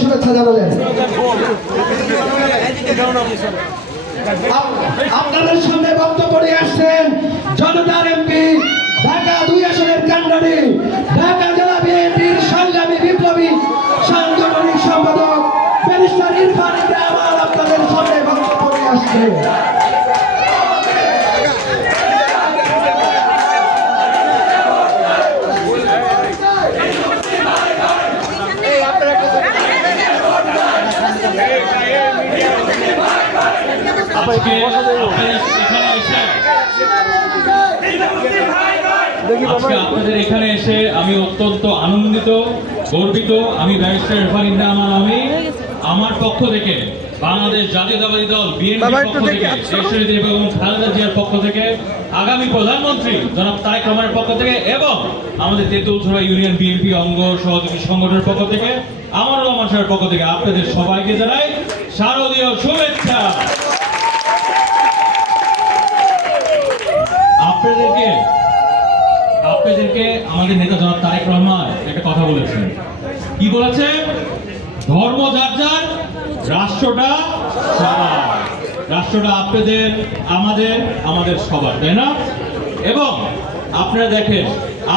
শুভেচ্ছা জানালেন। আপনাদের সামনে বক্তব্য নিয়ে আসছেন জনতার এমপি, ঢাকা 2 আসনের কান্ডারি, ঢাকা জেলা বিএনপির সংগ্রামী বিপ্লবী সাংগঠনিক সম্পাদক ব্যারিস্টার ইরফান ইকরাম আপনাদের সামনে বক্তব্য নিয়ে আসছেন। আপনাদের এখানে এসে আমি অত্যন্ত আনন্দিত, গর্বিত। আমি ব্যারিস্টার ইরফান ইকরাম আমি আমার পক্ষ থেকে, বাংলাদেশ জাতীয়তাবাদী দল বিএনপির পক্ষ থেকে, শেখ এবং খালেদা জিয়ার পক্ষ থেকে, আগামী প্রধানমন্ত্রী জনাব তারেক রহমানের পক্ষ থেকে এবং আমাদের তেঁতুলছড়া ইউনিয়ন বিএনপি অঙ্গ সহযোগী সংগঠনের পক্ষ থেকে, আমানুল রহমান সাহেবের পক্ষ থেকে আপনাদের সবাইকে জানাই শারদীয় শুভেচ্ছা। আপনাদেরকে আমাদের নেতা জনাব তারেক রহমান একটা কথা বলেছেন। কি বলেছেন? ধর্ম যার যার, রাষ্ট্রটা সবার। রাষ্ট্রটা আপনাদের, আমাদের সবার, তাই না? এবং আপনারা দেখেন,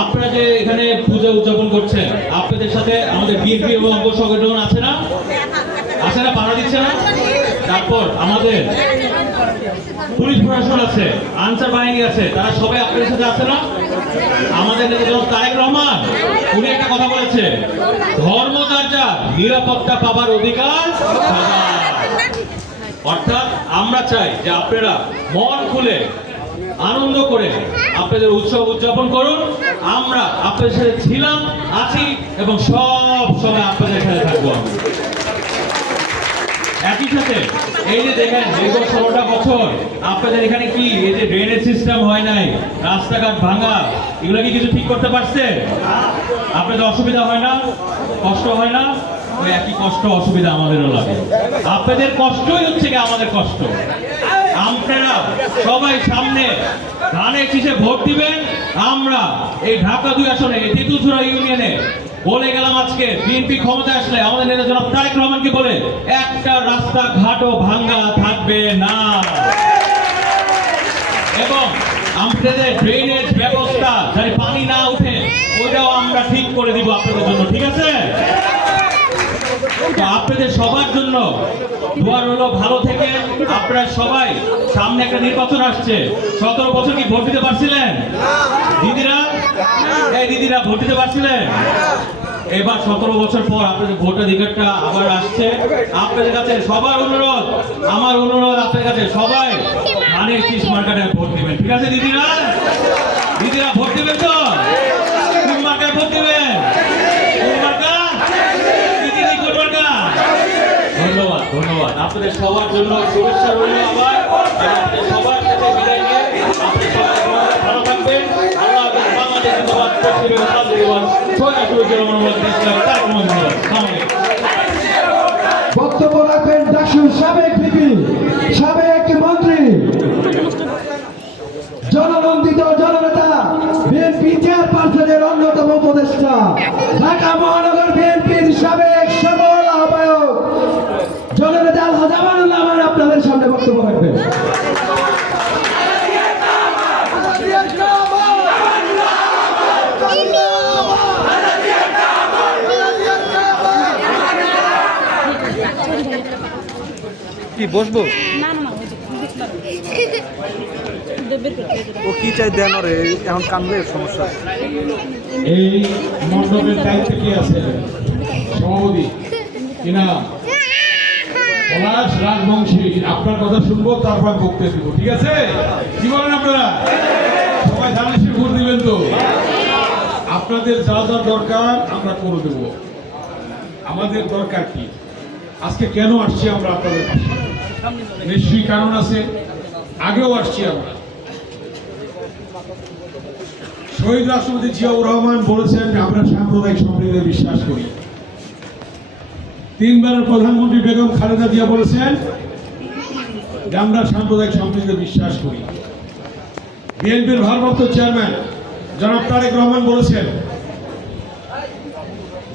আপনারা যে এখানে পূজা উদযাপন করছেন, আপনাদের সাথে আমাদের বিএনপি এবং অঙ্গ সংগঠন আছে না? পাহারা দিচ্ছে না? তারপর আমাদের পুলিশ প্রশাসন আছে, আনসার বাহিনী আছে, তারা সবাই আপনাদের সাথে আছে না? আমাদের নেতা তারেক রহমান উনি একটা কথা বলেছে, ধর্ম যার যার, নিরাপত্তা পাবার অধিকার সবার। অর্থাৎ আমরা চাই যে আপনারা মন খুলে আনন্দ করে আপনাদের উৎসব উদযাপন করুন। আমরা আপনাদের সাথে ছিলাম, আছি এবং সব সময় আপনাদের সাথে থাকবো। একই সাথে এই যে দেখেন দীর্ঘ 16টা বছর আপনাদের এখানে কি এই যে ড্রেনেজ সিস্টেম হয় নাই, রাস্তাঘাট ভাঙা, এগুলো কি কিছু ঠিক করতে পারছে? আপনাদের অসুবিধা হয় না? কষ্ট হয় না? ওই একই কষ্ট অসুবিধা আমাদেরও লাগে। আপনাদের কষ্টই হচ্ছে কি আমাদের কষ্ট। আপনারা সবাই সামনে ধানের শীষে ভোট দিবেন। আমরা এই ঢাকা 2 আসনে, এই তেঁতুলছড়া ইউনিয়নে বলে গেলাম, আজকে বিএনপি ক্ষমতা আসলে আমাদের নেতা জনাব তারেক রহমানকে বলে একটা রাস্তা ঘাটও ভাঙ্গা থাকবে না, এবং আপনাদের ড্রেনেজ ব্যবস্থা যাতে পানি না উঠে ওইটাও আমরা ঠিক করে দিব আপনাদের জন্য। ঠিক আছে? আপনাদের সবার জন্য দোয়া রইল, ভালো থেকে। আপনারা সবাই, সামনে একটা নির্বাচন আসছে। 17 বছর কি ভোট দিতে পারছিলেন দিদিরা? এই দিদিরা ভোট দিতে পারছিলেন? এবার 17 বছর পর আপনাদের ভোটাধিকারটা আবার আসছে। আপনাদের কাছে সবার অনুরোধ, আমার অনুরোধ আপনাদের কাছে, সবাই ধানের শীষ মার্কাটায় ভোট দিবেন। ঠিক আছে দিদিরা? দিদিরা ভোট দিবেন তো? কোন মার্কায় ভোট দিবেন? কোন মার্কা? দিদি কোন মার্কা? ধন্যবাদ, ধন্যবাদ। আপনাদের সবার জন্য শুভেচ্ছা রইল। আবার আপনাদের সবার সাথে বিদায় নিয়ে আপনি সবাই ভালো থাকবেন। আল্লাহ বাংলাদেশ জিন্দাবাদ, পশ্চিমবঙ্গ জিন্দাবাদ, বক্তব্য রাখবেন ডাকসুর সাবেক ভিপি, সাবেক মন্ত্রী, জননন্দিত জননেতা, বিএনপি চেয়ারপারসনের অন্যতম উপদেষ্টা, ঢাকা মহানগর বিএনপির সাবেক সফল আহ্বায়ক জননেতা আলহাজ আমানুল রহমান আপনাদের সামনে বক্তব্য রাখবেন। কি বসবো? ও কি চাই দেন রে, এখন কানবে, সমস্যা। এই মণ্ডপের দায়িত্বে কি আছে? সভাপতি কিনা পলাশ রাজবংশী, আপনার কথা শুনবো, তারপর বক্তব্য দিব। ঠিক আছে? কি বলেন আপনারা? সবাই ধানের শীষে ভোট দিবেন তো? আপনাদের যা যা দরকার আমরা করে দেব। আমাদের দরকার কি? আজকে কেন আসছি আমরা আপনাদের পাশে? নিশ্চয়ই কারণ আছে, আগেও আসছি আমরা। শহীদ রাষ্ট্রপতি জিয়াউর রহমান বলেছেন যে আমরা সাম্প্রদায়িক সম্প্রীতিতে বিশ্বাস করি। 3 বারের প্রধানমন্ত্রী বেগম খালেদা জিয়া বলেছেন যে আমরা সাম্প্রদায়িক সম্প্রীতিতে বিশ্বাস করি। বিএনপির ভারপ্রাপ্ত চেয়ারম্যান জনাব তারেক রহমান বলেছেন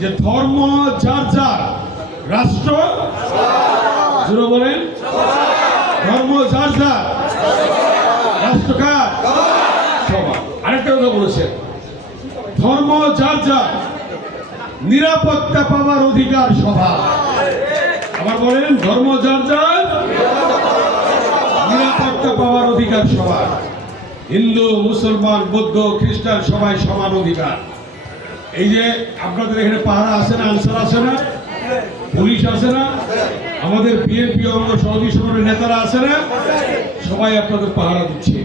যে ধর্ম যার যার, রাষ্ট্র জোরে বলেন, ধর্ম যার যার, রাষ্ট্র কার, সবার। আরেকটা কথা বলেছেন, ধর্ম যার যার, নিরাপত্তা পাওয়ার অধিকার সবার। আবার বলেন, ধর্ম যার যার, নিরাপত্তা পাওয়ার অধিকার সবার। হিন্দু, মুসলমান, বৌদ্ধ, খ্রিস্টান সবাই সমান অধিকার। এই যে আপনাদের এখানে পাহারা আছে না, আনসার আছে না, পুলিশ আছে না, আমাদের বিএনপি অঙ্গ সহযোগী সংগঠনের নেতারা আছে না, সবাই আপনাদের পাহারা দিচ্ছে।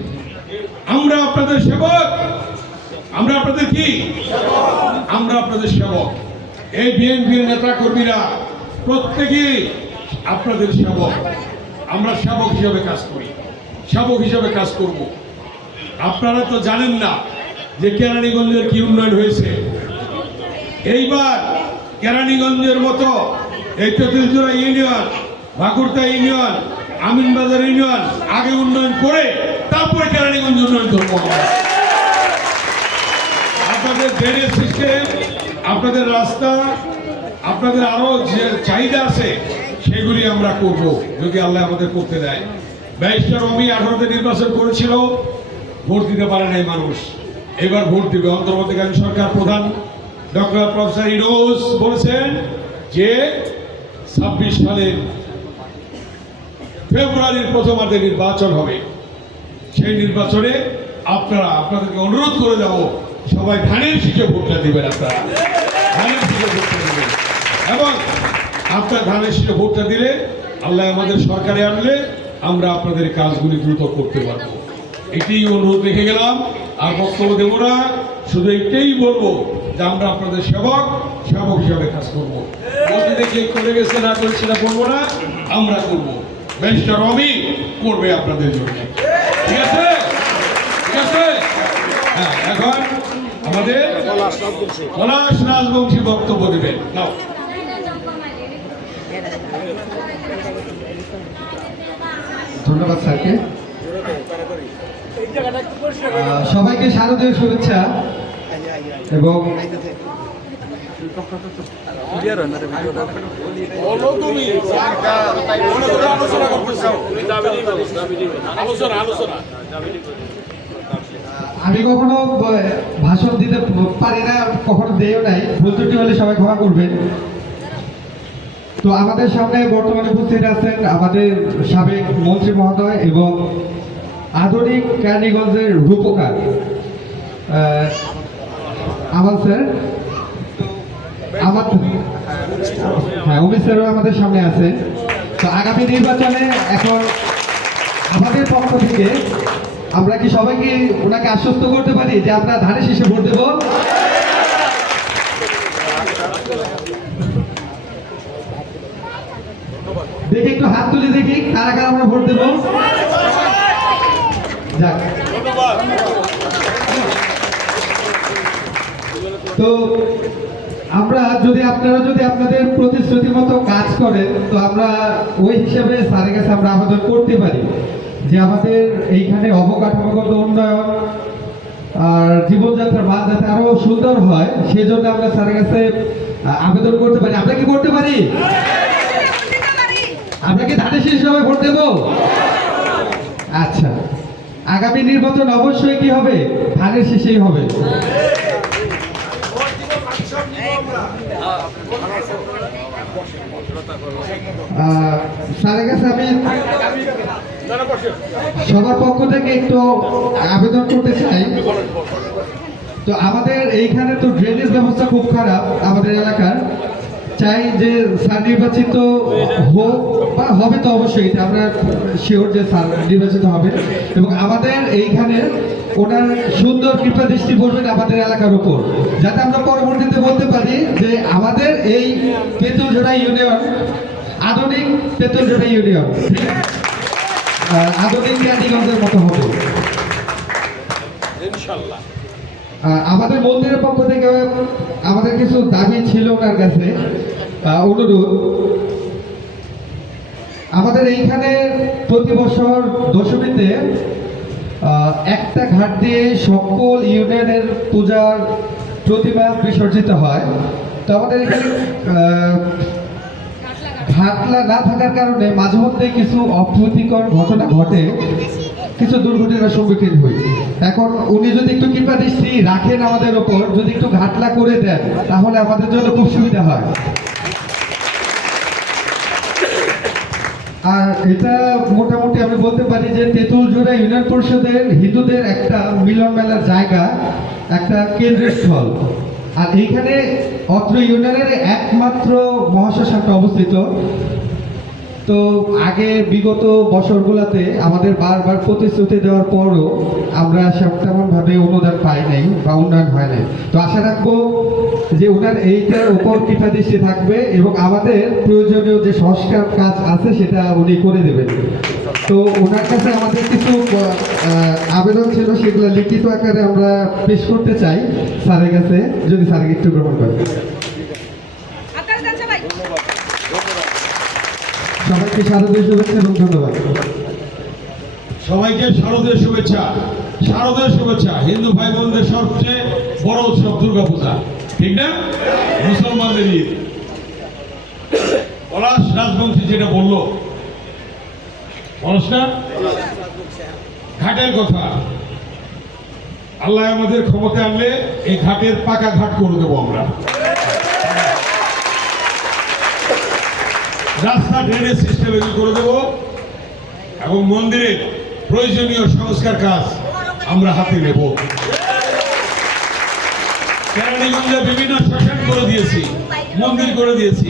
আমরা আপনাদের সেবক, আমরা আপনাদের কি, আমরা আপনাদের সেবক। এই বিএনপির নেতা কর্মীরা প্রত্যেকেই আপনাদের সেবক। আমরা সেবক হিসাবে কাজ করি, সেবক হিসাবে কাজ করব। আপনারা তো জানেন না যে কেরানীগঞ্জের কি উন্নয়ন হয়েছে। এইবার কেরানীগঞ্জের মতো এই Tentuljora union, Bhakurta union, Aminbazar union আগে উন্নয়ন করে তারপরে কেরানীগঞ্জ উন্নয়ন করবো। আপনাদের ড্রেনেজ সিস্টেম, আপনাদের রাস্তা, আপনাদের আরো যে চাহিদা আছে সেগুলি আমরা করব যদি আল্লাহ আমাদের করতে দেয়। ব্যারিস্টার অমি 18তে নির্বাচন করেছিল, ভোট দিতে পারে নাই মানুষ, এবার ভোট দিবে। অন্তর্বর্তীকালীন সরকার প্রধান ডক্টর প্রফেসর ইউনূস বলেছেন যে 26 সালের ফেব্রুয়ারির প্রথমার্ধে নির্বাচন হবে। সেই নির্বাচনে আপনাদেরকে অনুরোধ করে যাব, সবাই ধানের শীষে ভোটটা দিবেন। আপনারা ধানের শীষে ভোটটা দিবেন, এবং আপনার ধানের শীষে ভোটটা দিলে আল্লাহ আমাদের সরকারে আনলে আমরা আপনাদের কাজগুলি দ্রুত করতে পারবো। এটি অনুরোধ রেখে গেলাম, আর বক্তব্য দেবো না। শুধু একটাই বলবো যে আমরা আপনাদের সেবক, সেবক হিসাবে কাজ করবো। মসজিদে কে করে গেছে না করে সেটা করবো না, আমরা করবো। ব্যারিস্টার অমি করবে আপনাদের জন্য, ঠিক আছে? ঠিক আছে। হ্যাঁ, এখন আমাদের পলাশ রাজবংশী বক্তব্য দেবেন। নাও। ধন্যবাদ স্যারকে। সবাইকে শারদীয় শুভেচ্ছা। এবং আমি কখনো ভাষণ দিতে পারি না, কখনো দেও নাই, ভুল ত্রুটি হলে সবাই ক্ষমা করবেন। তো আমাদের সামনে বর্তমানে উপস্থিত আছেন আমাদের সাবেক মন্ত্রী মহোদয় এবং আধুনিক কেরানীগঞ্জের রূপকার আমার স্যার, হ্যাঁ অমিত স্যারও আমাদের সামনে আছে। তো আগামী নির্বাচনে এখন আমাদের পক্ষ থেকে আমরা কি সবাইকে ওনাকে আশ্বস্ত করতে পারি যে আমরা ধানের শীষে ভোট দেব? দেখি একটু হাত তুলে দেখি কারা কারা আমরা ভোট দেব। যাক, তো আপনারা যদি আপনাদের প্রতিশ্রুতি মতো কাজ করেন, তো আমরা ওই হিসাবে স্যারের কাছে আমরা আবেদন করতে পারি যে আমাদের এইখানে অবকাঠামোগত উন্নয়ন আর জীবনযাত্রার মান যাতে আরো সুন্দর হয়, সেই জন্য আমরা স্যারের কাছে আবেদন করতে পারি। আমরা কি করতে পারি? আমরা কি ধানের শীষ হিসাবে ভোট দেব? আচ্ছা, আগামী নির্বাচন অবশ্যই কি হবে? ধানের শীষেই হবে। স্যারের কাছে আমি সবার পক্ষ থেকে একটু আবেদন করতে চাই। তো আমাদের এইখানে তো ড্রেনেজ ব্যবস্থা খুব খারাপ আমাদের এলাকার। চাই যে স্যার নির্বাচিত হোক বা হবে, তো অবশ্যই এটা আমরা শিওর যে স্যার নির্বাচিত হবে, এবং আমাদের এইখানে ওনার সুন্দর কৃপা দৃষ্টি পড়বেন আমাদের এলাকার উপর, যাতে আমরা পরবর্তীতে বলতে পারি যে আমাদের এই তেঁতুলজোড়া ইউনিয়ন আধুনিক তেঁতুলজোড়া ইউনিয়ন, আধুনিক কেরানীগঞ্জের মতো হবে ইনশাআল্লাহ। আমাদের মন্দিরের পক্ষ থেকে আমাদের কিছু দাবি ছিল ওনার কাছে, অনুরোধ। আমাদের এইখানে প্রতি বছর দশমীতে একটা ঘাট দিয়ে সকল ইউনিয়নের পূজার প্রতিমা বিসর্জিত হয়। তো আমাদের এখানে ঘাটলা না থাকার কারণে মাঝে মধ্যে কিছু অপ্রীতিকর ঘটনা ঘটে, কিছু দুর্ঘটনার সম্মুখীন হই। এখন উনি যদি একটু কৃপা দৃষ্টি রাখেন আমাদের ওপর, যদি একটু ঘাটলা করে দেন তাহলে আমাদের জন্য খুব সুবিধা হয়। আর এটা মোটামুটি আমি বলতে পারি যে তেঁতুলজোড়া ইউনিয়ন পরিষদের হিন্দুদের একটা মিলন মেলার জায়গা, একটা কেন্দ্রস্থল। আর এইখানে অত্র ইউনিয়নের একমাত্র মহাশ্মশানটা অবস্থিত। তো আগে বিগত বছরগুলোতে আমাদের বারবার প্রতিশ্রুতি দেওয়ার পরও আমরা তেমনভাবে অনুদান পাই নাই বা উন্নয়ন হয় নাই। তো আশা রাখবো যে ওনার এইটার উপর কৃপা দৃষ্টি থাকবে এবং আমাদের প্রয়োজনীয় যে সংস্কার কাজ আছে সেটা উনি করে দেবেন। তো ওনার কাছে আমাদের কিছু আবেদন ছিল, সেগুলো লিখিত আকারে আমরা পেশ করতে চাই স্যারের কাছে, যদি স্যার একটু গ্রহণ করেন। সবাইকে শারদীয় শুভেচ্ছা এবং ধন্যবাদ। সবাইকে শারদীয় শুভেচ্ছা, শারদীয় শুভেচ্ছা। হিন্দু ভাই বোনদের সবচেয়ে বড় উৎসব দুর্গাপূজা, ঠিক না? মুসলমানদের ঈদ। পলাশ রাজবংশী যেটা বললো, পলাশ না, ঘাটের কথা, আল্লাহ আমাদের ক্ষমতা আনলে এই ঘাটের পাকা ঘাট করে দেবো আমরা। রাস্তা ড্রেনেজ সিস্টেম করে দেবো এবং মন্দিরের প্রয়োজনীয় সংস্কার কাজ আমরা হাতে নেব। কেরানীগঞ্জে বিভিন্ন শ্মশান করে দিয়েছি, মন্দির করে দিয়েছি।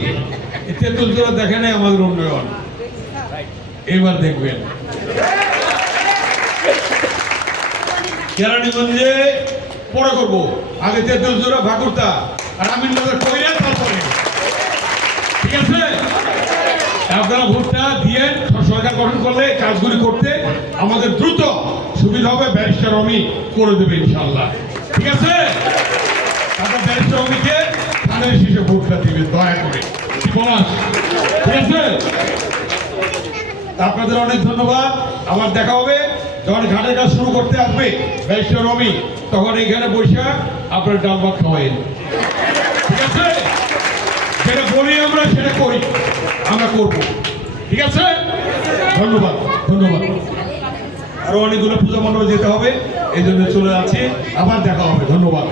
তেঁতুলজোড়া দেখে নাই আমাদের উন্নয়ন, এবার দেখবেন। কেরানীগঞ্জে পরে করবো, আগে তেঁতুলজোড়া ভাকুরতা আর আমিননগর কইরা তারপরে, ঠিক আছে? আপনারা ভোটটা দিয়ে সরকার গঠন করলে কাজগুলি করতে আমাদের দ্রুত সুবিধা হবে। ব্যারিস্টার অমি করে দেবে ইনশাল্লাহ, ঠিক আছে? আপনার ব্যারিস্টার অমিকে ধানের শীষে ভোটটা দিবে দয়া করে, ঠিক আছে? আপনাদের অনেক ধন্যবাদ। আবার দেখা হবে যখন ঘাটের কাজ শুরু করতে আসবে ব্যারিস্টার অমি, তখন এইখানে বসে আপনার ডাল ভাত খাওয়াইন, ঠিক আছে? যেটা বলি আমরা সেটা করি, আমরা করবো, ঠিক আছে? ধন্যবাদ, ধন্যবাদ। আরো অনেকগুলো পূজা মণ্ডপে যেতে হবে, এই জন্য চলে যাচ্ছি। আবার দেখা হবে, ধন্যবাদ।